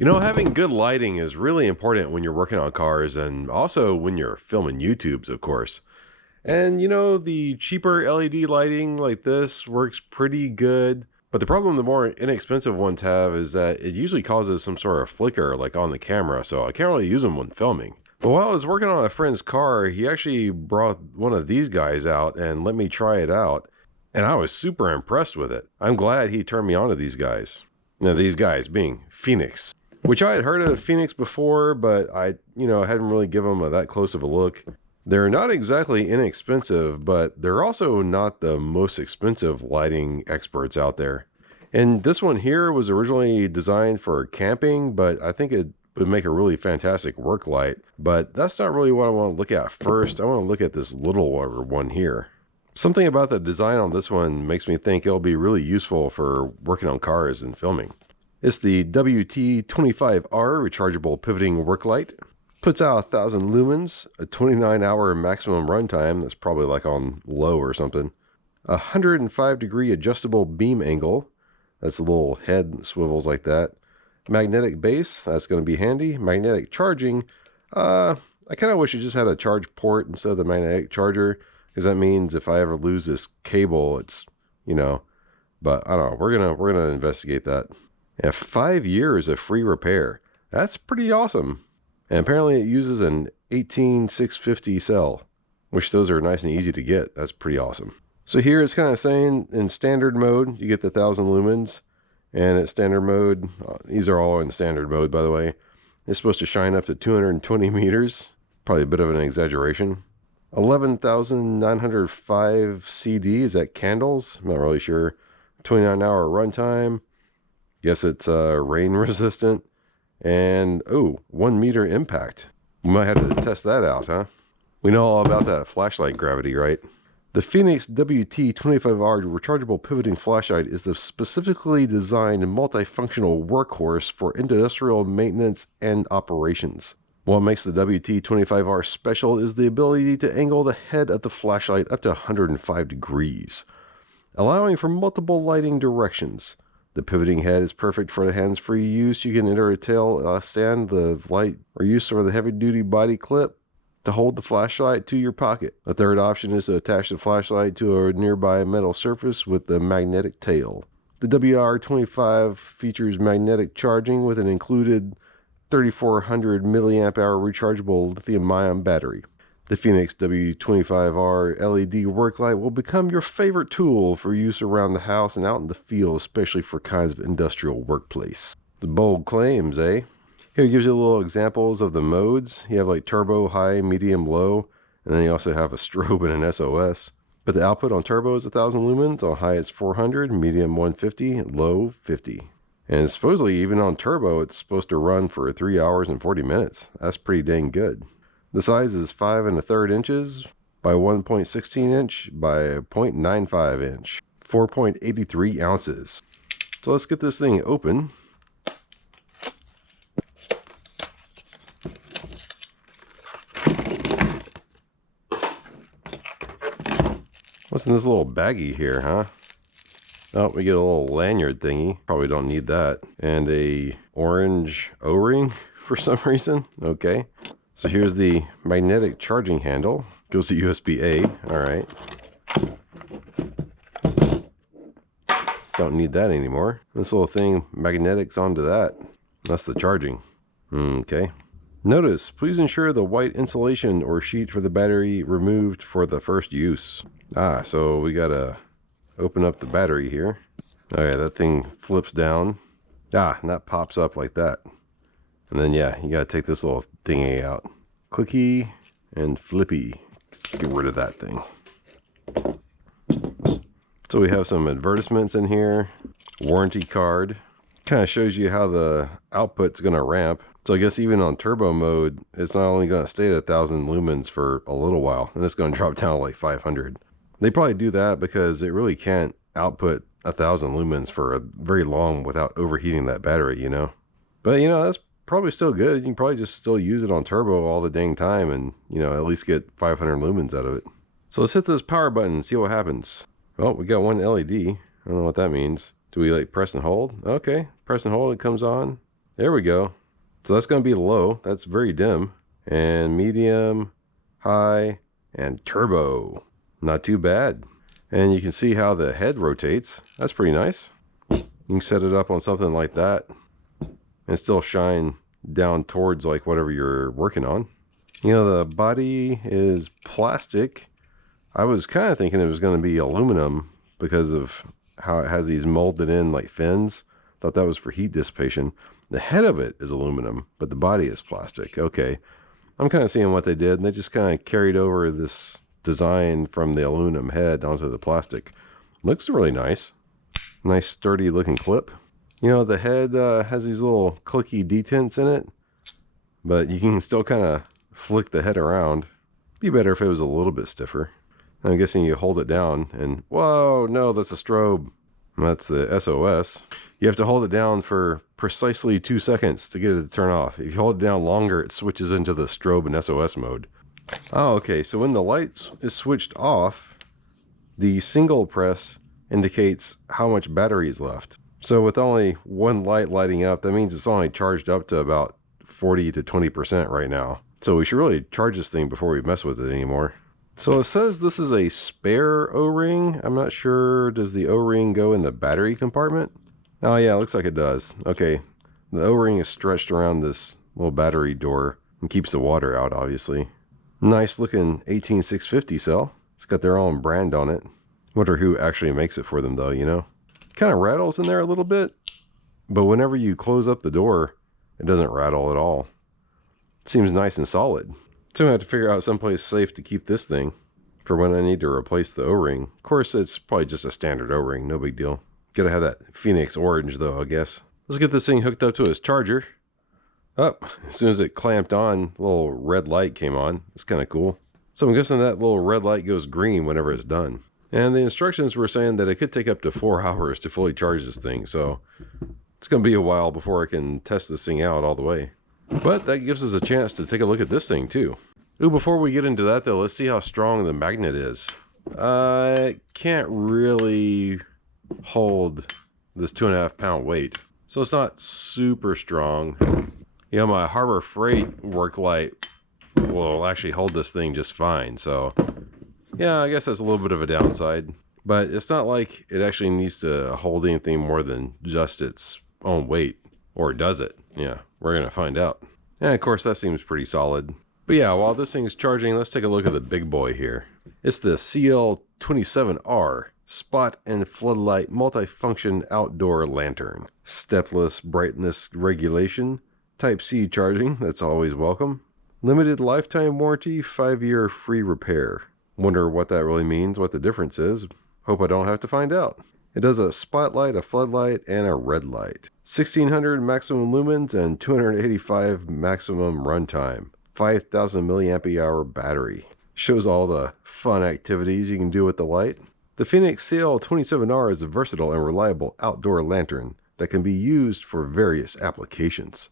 You know, having good lighting is really important when you're working on cars and also when you're filming YouTubes, of course. And you know, the cheaper LED lighting like this works pretty good. But the problem the more inexpensive ones have is that it usually causes some sort of flicker like on the camera, so I can't really use them when filming. But while I was working on a friend's car, he actually brought one of these guys out and let me try it out. And I was super impressed with it. I'm glad he turned me on to these guys. Now, these guys being Fenix. Which I had heard of Fenix before, but I, hadn't really given them that close of a look. They're not exactly inexpensive, but they're also not the most expensive lighting experts out there. And this one here was originally designed for camping, but I think it would make a really fantastic work light. But that's not really what I want to look at first. I want to look at this little one here. Something about the design on this one makes me think it'll be really useful for working on cars and filming. It's the WT25R rechargeable pivoting work light. Puts out 1,000 lumens, a 29-hour maximum runtime, that's probably like on low or something. 105-degree adjustable beam angle, that's a little head that swivels like that. Magnetic base, that's going to be handy. Magnetic charging, I kind of wish it just had a charge port instead of the magnetic charger, because that means if I ever lose this cable, it's, but I don't know, we're gonna investigate that. And 5 years of free repair, that's pretty awesome. And apparently it uses an 18650 cell, which those are nice and easy to get. That's pretty awesome. So here it's kind of saying in standard mode, you get the 1,000 lumens. And at standard mode, these are all in standard mode, by the way. It's supposed to shine up to 220 meters. Probably a bit of an exaggeration. 11,905 CD, is that candles? I'm not really sure. 29-hour runtime. Guess it's rain resistant. And, 1 meter impact. We might have to test that out, huh? We know all about that flashlight gravity, right? The Fenix WT25R rechargeable pivoting flashlight is the specifically designed multifunctional workhorse for industrial maintenance and operations. What makes the WT25R special is the ability to angle the head of the flashlight up to 105 degrees, allowing for multiple lighting directions. The pivoting head is perfect for the hands-free use. You can enter a tail stand, the light, or use for the heavy-duty body clip to hold the flashlight to your pocket. A third option is to attach the flashlight to a nearby metal surface with the magnetic tail. The WR25 features magnetic charging with an included 3,400 milliamp hour rechargeable lithium-ion battery. The Fenix W25R LED work light will become your favorite tool for use around the house and out in the field, especially for kinds of industrial workplace. The bold claims, eh? Here it gives you little examples of the modes. You have like turbo, high, medium, low, and then you also have a strobe and an SOS. But the output on turbo is 1,000 lumens, on high it's 400, medium 150, low 50. And supposedly even on turbo it's supposed to run for 3 hours and 40 minutes. That's pretty dang good. The size is 5 1/3 inches by 1.16 inch by 0.95 inch, 4.83 ounces. So let's get this thing open. What's in this little baggie here, huh? Oh, we get a little lanyard thingy. Probably don't need that. And a orange O-ring for some reason. Okay. So here's the magnetic charging handle. Goes to USB-A. All right. Don't need that anymore. This little thing magnetics onto that. That's the charging. Okay. Notice, please ensure the white insulation or sheet for the battery removed for the first use. So we gotta open up the battery here. Okay, that thing flips down. And that pops up like that. And then, yeah, you gotta take this little thingy out. Clicky and flippy. Let's get rid of that thing. So we have some advertisements in here. Warranty card. Kind of shows you how the output's gonna ramp. So I guess even on turbo mode, it's not only gonna stay at 1,000 lumens for a little while, and it's gonna drop down to like 500. They probably do that because it really can't output 1,000 lumens for a very long without overheating that battery, But that's probably still good. You can probably just still use it on turbo all the dang time and, at least get 500 lumens out of it. So let's hit this power button and see what happens. Well, we got one LED. I don't know what that means. Do we press and hold? Okay, press and hold, it comes on. There we go. So that's going to be low. That's very dim. And medium, high, and turbo. Not too bad. And you can see how the head rotates. That's pretty nice. You can set it up on something like that and still shine down towards like whatever you're working on. You know, the body is plastic. I was kind of thinking it was going to be aluminum because of how it has these molded in like fins. Thought that was for heat dissipation. The head of it is aluminum, but the body is plastic. Okay. I'm kind of seeing what they did, and they just kind of carried over this design from the aluminum head onto the plastic. Looks really nice. Nice sturdy looking clip. You know, the head has these little clicky detents in it, but you can still kind of flick the head around. Be better if it was a little bit stiffer. I'm guessing you hold it down and, whoa, no, that's a strobe. That's the SOS. You have to hold it down for precisely 2 seconds to get it to turn off. If you hold it down longer, it switches into the strobe and SOS mode. Oh, okay, so when the light is switched off, the single press indicates how much battery is left. So with only one light lighting up, that means it's only charged up to about 40 to 20% right now. So we should really charge this thing before we mess with it anymore. So it says this is a spare O-ring. I'm not sure, does the O-ring go in the battery compartment? Oh yeah, it looks like it does. Okay, the O-ring is stretched around this little battery door and keeps the water out, obviously. Nice looking 18650 cell. It's got their own brand on it. Wonder who actually makes it for them though, you know? Kind of rattles in there a little bit, but whenever you close up the door, it doesn't rattle at all. It seems nice and solid. So I have to figure out someplace safe to keep this thing for when I need to replace the O-ring. Of course, it's probably just a standard O-ring, no big deal. Gotta have that Fenix orange though, I guess. Let's get this thing hooked up to its charger. Oh, as soon as it clamped on, a little red light came on. It's kind of cool. So I'm guessing that little red light goes green whenever it's done. And the instructions were saying that it could take up to 4 hours to fully charge this thing, so it's gonna be a while before I can test this thing out all the way. But that gives us a chance to take a look at this thing too. Ooh, before we get into that though, let's see how strong the magnet is. It can't really hold this 2.5 pound weight, so it's not super strong. You know, my Harbor Freight work light will actually hold this thing just fine, so yeah, I guess that's a little bit of a downside. But it's not like it actually needs to hold anything more than just its own weight. Or does it? Yeah, we're gonna find out. And of course that seems pretty solid. But yeah, while this thing's charging, let's take a look at the big boy here. It's the CL27R spot and floodlight multifunction outdoor lantern. Stepless brightness regulation. Type-C charging, that's always welcome. Limited lifetime warranty, 5-year free repair. Wonder what that really means, what the difference is. Hope I don't have to find out. It does a spotlight, a floodlight, and a red light. 1600 maximum lumens and 285 maximum runtime. 5000 milliampere hour battery. Shows all the fun activities you can do with the light. The Fenix CL27R is a versatile and reliable outdoor lantern that can be used for various applications,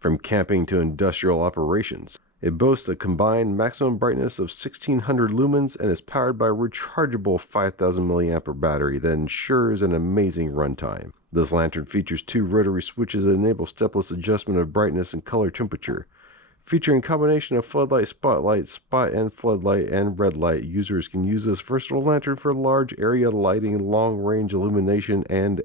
from camping to industrial operations. It boasts a combined maximum brightness of 1600 lumens and is powered by a rechargeable 5000 milliampere battery that ensures an amazing runtime. This lantern features 2 rotary switches that enable stepless adjustment of brightness and color temperature. Featuring a combination of floodlight, spotlight, spot and floodlight, and red light, users can use this versatile lantern for large area lighting, long-range illumination, and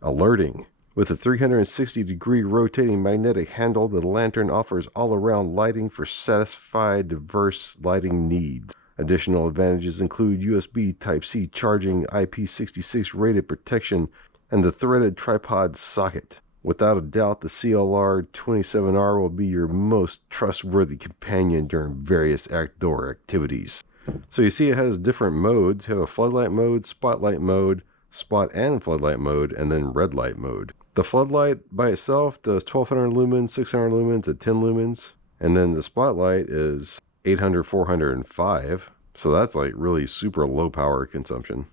alerting. With a 360-degree rotating magnetic handle, the lantern offers all-around lighting for satisfied diverse lighting needs. Additional advantages include USB Type-C charging, IP66 rated protection, and the threaded tripod socket. Without a doubt, the CL27R will be your most trustworthy companion during various outdoor activities. So you see it has different modes. You have a floodlight mode, spotlight mode, spot and floodlight mode, and then red light mode. The floodlight by itself does 1200 lumens, 600 lumens, and 10 lumens. And then the spotlight is 800, 400, and 5. So that's like really super low power consumption.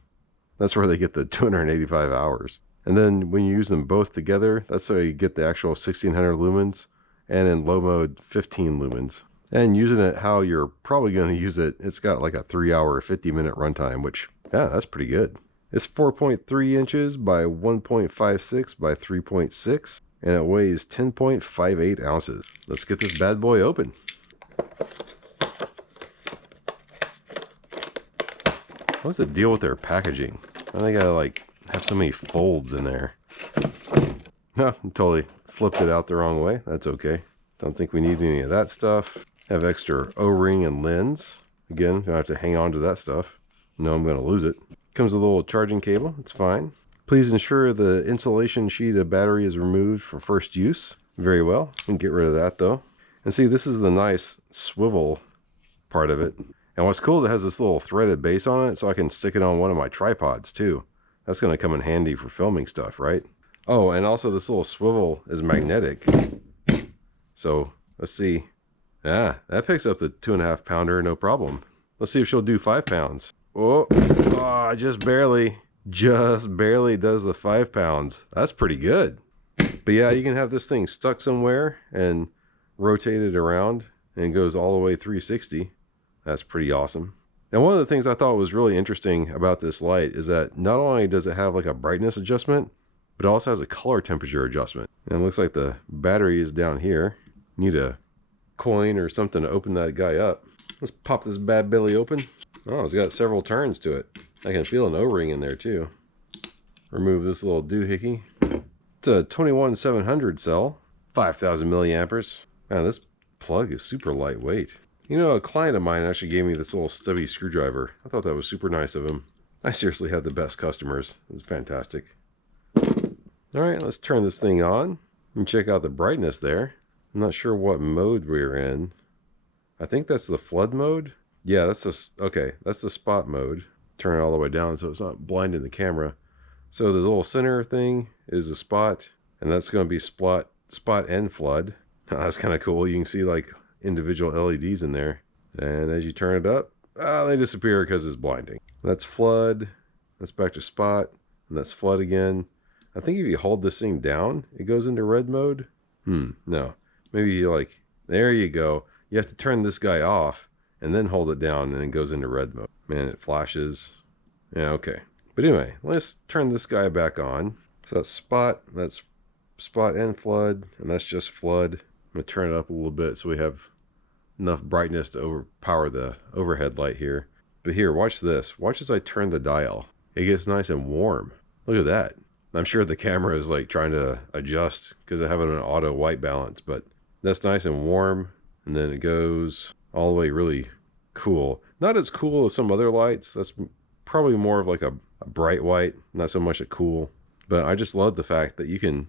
That's where they get the 285 hours. And then when you use them both together, that's how you get the actual 1600 lumens. And in low mode, 15 lumens. And using it how you're probably going to use it, it's got like a 3-hour, 50-minute runtime, which, yeah, that's pretty good. It's 4.3 inches by 1.56 by 3.6, and it weighs 10.58 ounces. Let's get this bad boy open. What's the deal with their packaging? I think I like have so many folds in there. No, totally flipped it out the wrong way. That's okay. Don't think we need any of that stuff. Have extra O-ring and lens. Again, don't have to hang on to that stuff. No, I'm going to lose it. Comes with a little charging cable. It's fine. Please ensure the insulation sheet of battery is removed for first use. Very well. And get rid of that though. And see, this is the nice swivel part of it. And what's cool is it has this little threaded base on it, so I can stick it on one of my tripods too. That's going to come in handy for filming stuff, right? Oh, and also this little swivel is magnetic. So let's see. Ah, that picks up the 2.5 pounder, no problem. Let's see if she'll do 5 pounds. Oh, just barely does the 5 pounds. That's pretty good. But yeah, you can have this thing stuck somewhere and rotate it around, and it goes all the way 360. That's pretty awesome. And one of the things I thought was really interesting about this light is that not only does it have like a brightness adjustment, but it also has a color temperature adjustment. And it looks like the battery is down here. Need a coin or something to open that guy up. Let's pop this bad belly open. Oh, it's got several turns to it. I can feel an O-ring in there too. Remove this little doohickey. It's a 21700 cell, 5000 milliamperes. Man, this plug is super lightweight. You know, a client of mine actually gave me this little stubby screwdriver. I thought that was super nice of him. I seriously have the best customers. It's fantastic. Alright, let's turn this thing on and check out the brightness there. I'm not sure what mode we're in. I think that's the flood mode. Yeah, that's the spot mode. Turn it all the way down so it's not blinding the camera. So the little center thing is the spot, and that's going to be spot and flood. That's kind of cool. You can see like individual LEDs in there, and as you turn it up, they disappear because it's blinding. That's flood, that's back to spot, and that's flood again. I think if you hold this thing down, it goes into red mode. No, maybe you like, there you go. You have to turn this guy off and then hold it down, and it goes into red mode. Man, it flashes. Yeah, okay. But anyway, let's turn this guy back on. So that's spot and flood, and that's just flood. I'm gonna turn it up a little bit so we have enough brightness to overpower the overhead light here. But here, watch this. Watch as I turn the dial. It gets nice and warm. Look at that. I'm sure the camera is like trying to adjust because I have it on an auto white balance, but that's nice and warm. And then it goes all the way really cool. Not as cool as some other lights. That's probably more of like a bright white, not so much a cool. But I just love the fact that you can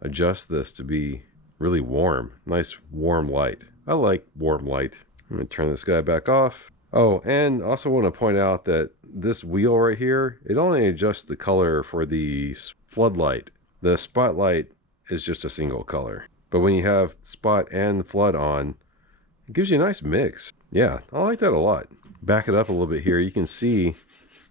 adjust this to be really warm. Nice warm light. I like warm light. I'm going to turn this guy back off. Oh, and also want to point out that this wheel right here, it only adjusts the color for the floodlight. The spotlight is just a single color. But when you have spot and flood on, it gives you a nice mix. Yeah, I like that a lot. Back it up a little bit here. You can see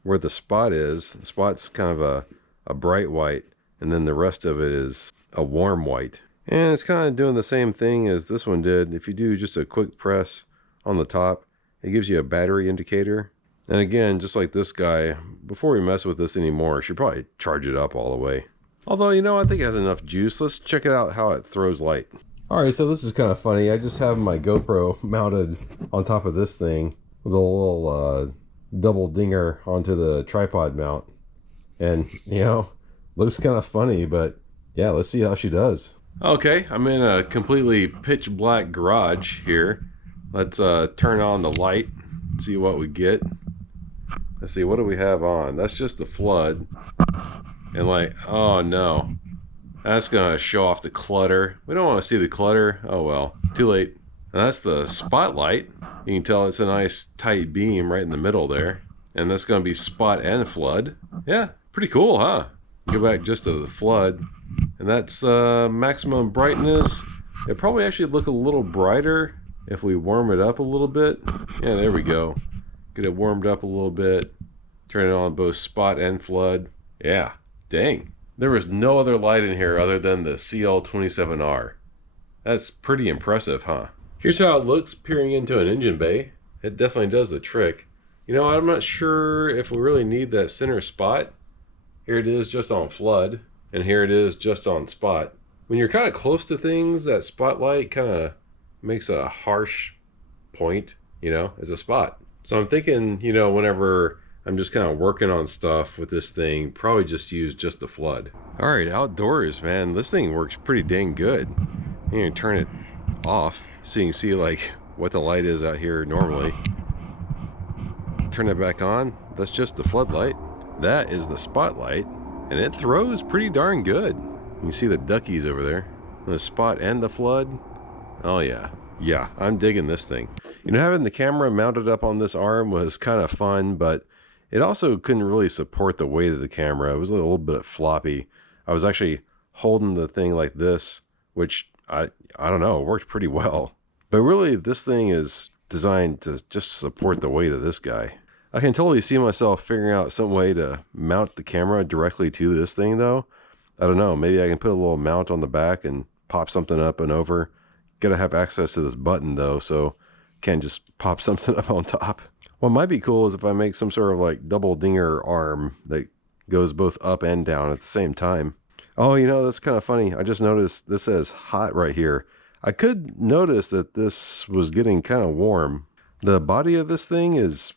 where the spot is. The spot's kind of a bright white, and then the rest of it is a warm white. And it's kind of doing the same thing as this one did. If you do just a quick press on the top, it gives you a battery indicator. And again, just like this guy, before we mess with this anymore, I should probably charge it up all the way. Although, you know, I think it has enough juice. Let's check it out how it throws light. Alright, so this is kind of funny. I just have my GoPro mounted on top of this thing with a little double dinger onto the tripod mount. And, you know, looks kind of funny, but yeah, let's see how she does. Okay, I'm in a completely pitch black garage here. Let's turn on the light, see what we get. Let's see, what do we have on? That's just the flood. And like, oh no. That's gonna show off the clutter. We don't want to see the clutter. Oh well, too late. And that's the spotlight. You can tell it's a nice tight beam right in the middle there. And that's gonna be spot and flood. Yeah, pretty cool, huh? Go back just to the flood. And that's maximum brightness. It probably actually look a little brighter if we warm it up a little bit. Yeah, there we go. Get it warmed up a little bit. Turn it on both spot and flood. Yeah, dang. There was no other light in here other than the CL27R. That's pretty impressive, huh? Here's how it looks peering into an engine bay. It definitely does the trick. You know, I'm not sure if we really need that center spot. Here it is just on flood, and here it is just on spot. When you're kind of close to things, that spotlight kind of makes a harsh point, as a spot. So I'm thinking, whenever I'm just kind of working on stuff with this thing, probably just use just the flood. All right, outdoors, man, this thing works pretty dang good. You can turn it off so you can see like what the light is out here normally. Turn it back on, that's just the floodlight. That is the spotlight, and it throws pretty darn good. You can see the duckies over there, the spot and the flood. Oh yeah, I'm digging this thing. Having the camera mounted up on this arm was kind of fun, but it also couldn't really support the weight of the camera. It was a little bit floppy. I was actually holding the thing like this, which I don't know, it worked pretty well. But really, this thing is designed to just support the weight of this guy. I can totally see myself figuring out some way to mount the camera directly to this thing though. I don't know, maybe I can put a little mount on the back and pop something up and over. Gotta have access to this button though, so can't just pop something up on top. What might be cool is if I make some sort of like double dinger arm that goes both up and down at the same time. Oh, that's kind of funny. I just noticed this says hot right here. I could notice that this was getting kind of warm. The body of this thing is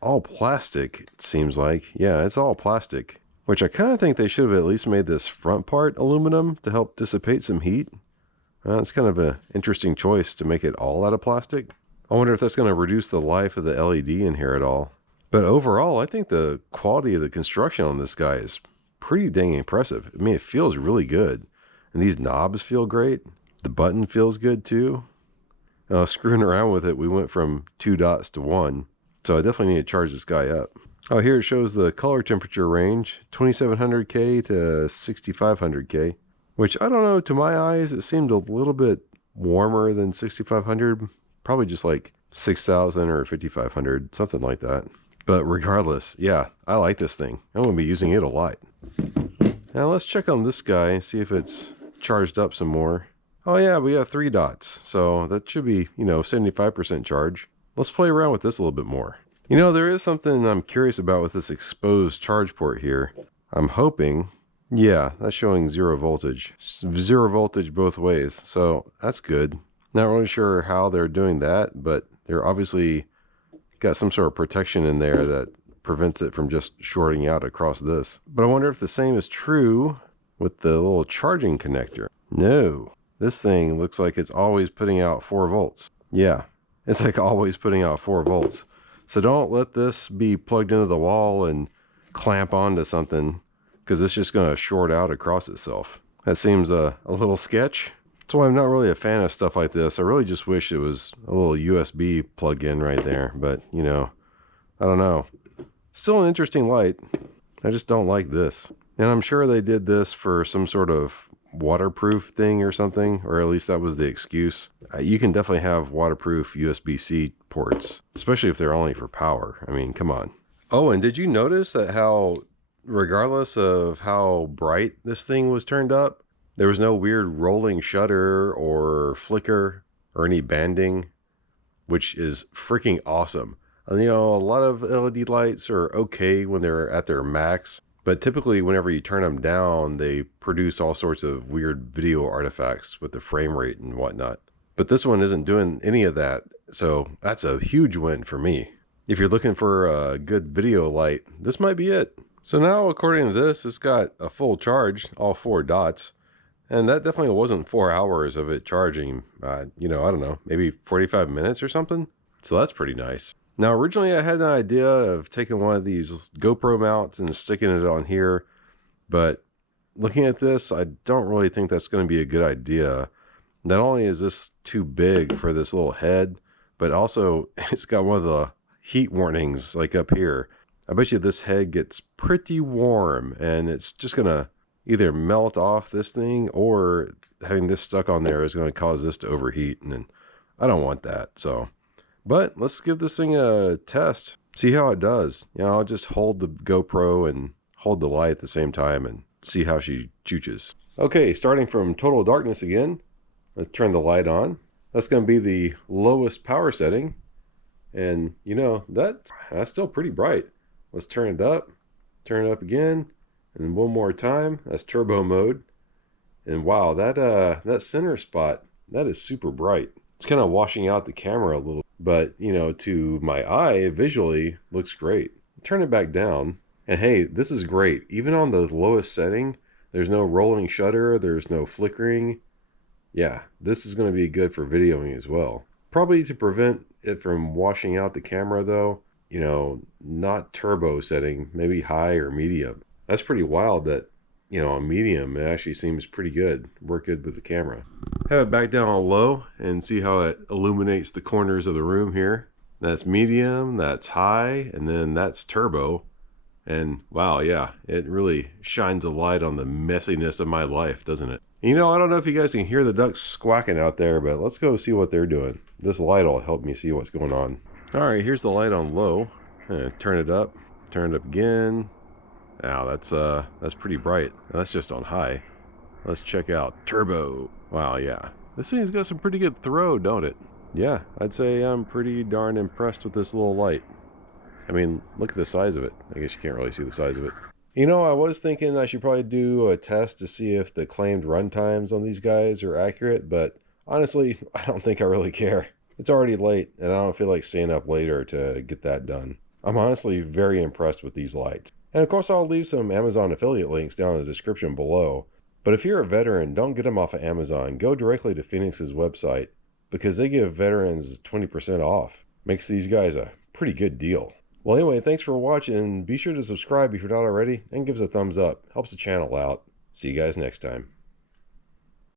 all plastic, it seems like. Yeah, it's all plastic, which I kind of think they should have at least made this front part aluminum to help dissipate some heat. It's kind of an interesting choice to make it all out of plastic. I wonder if that's going to reduce the life of the LED in here at all. But overall, I think the quality of the construction on this guy is pretty dang impressive. I mean, it feels really good. And these knobs feel great. The button feels good too. Screwing around with it, we went from 2 dots to 1. So I definitely need to charge this guy up. Oh, here it shows the color temperature range, 2700K to 6500K. Which, I don't know, to my eyes, it seemed a little bit warmer than 6500. Probably just like 6000 or 5500, something like that. But regardless, yeah, I like this thing. I'm going to be using it a lot. Now let's check on this guy and see if it's charged up some more. Oh yeah, we have 3 dots. So that should be, 75% charge. Let's play around with this a little bit more. There is something I'm curious about with this exposed charge port here. I'm hoping, yeah, that's showing 0 voltage. 0 voltage both ways, so that's good. Not really sure how they're doing that, but they're obviously got some sort of protection in there that prevents it from just shorting out across this. But I wonder if the same is true with the little charging connector. No, this thing looks like it's always putting out 4 volts. Yeah, it's like always putting out 4 volts. So don't let this be plugged into the wall and clamp onto something, because it's just going to short out across itself. That seems a little sketch. That's why I'm not really a fan of stuff like this. I really just wish it was a little USB plug-in right there. But, I don't know. Still an interesting light. I just don't like this. And I'm sure they did this for some sort of waterproof thing or something, or at least that was the excuse. You can definitely have waterproof USB-C ports, especially if they're only for power. I mean, come on. Oh, and did you notice that how, regardless of how bright this thing was turned up, there was no weird rolling shutter or flicker or any banding, which is freaking awesome. And, a lot of LED lights are okay when they're at their max, but typically whenever you turn them down, they produce all sorts of weird video artifacts with the frame rate and whatnot. But this one isn't doing any of that, so that's a huge win for me. If you're looking for a good video light, this might be it. So now, according to this, it's got a full charge, all 4 dots. And that definitely wasn't 4 hours of it charging. I don't know, maybe 45 minutes or something. So that's pretty nice. Now, originally I had an idea of taking one of these GoPro mounts and sticking it on here. But looking at this, I don't really think that's going to be a good idea. Not only is this too big for this little head, but also it's got one of the heat warnings like up here. I bet you this head gets pretty warm and it's just going to either melt off this thing, or having this stuck on there is going to cause this to overheat, and then I don't want that. So, but let's give this thing a test, see how it does. I'll just hold the GoPro and hold the light at the same time and see how she chooches. Okay, starting from total darkness again, let's turn the light on. That's going to be the lowest power setting, and that's still pretty bright. Let's turn it up again. And one more time, that's turbo mode. And wow, that center spot, that is super bright. It's kind of washing out the camera a little, but you know, to my eye, visually looks great. Turn it back down, and hey, this is great. Even on the lowest setting, there's no rolling shutter, there's no flickering. Yeah, this is going to be good for videoing as well. Probably to prevent it from washing out the camera though, you know, not turbo setting, maybe high or medium. That's pretty wild that, you know, on medium, it actually seems pretty good. Work good with the camera. Have it back down on low and see how it illuminates the corners of the room here. That's medium, that's high, and then that's turbo. And wow, yeah, it really shines a light on the messiness of my life, doesn't it? You know, I don't know if you guys can hear the ducks squawking out there, but let's go see what they're doing. This light will help me see what's going on. All right, here's the light on low. Turn it up again. Now that's pretty bright. That's just on high. Let's check out turbo. Wow, yeah. This thing's got some pretty good throw, don't it? Yeah, I'd say I'm pretty darn impressed with this little light. I mean, look at the size of it. I guess you can't really see the size of it. You know, I was thinking I should probably do a test to see if the claimed run times on these guys are accurate, but honestly, I don't think I really care. It's already late, and I don't feel like staying up later to get that done. I'm honestly very impressed with these lights. And of course, I'll leave some Amazon affiliate links down in the description below. But if you're a veteran, don't get them off of Amazon. Go directly to Fenix's website because they give veterans 20% off. Makes these guys a pretty good deal. Well, anyway, thanks for watching. Be sure to subscribe if you're not already and give us a thumbs up. Helps the channel out. See you guys next time.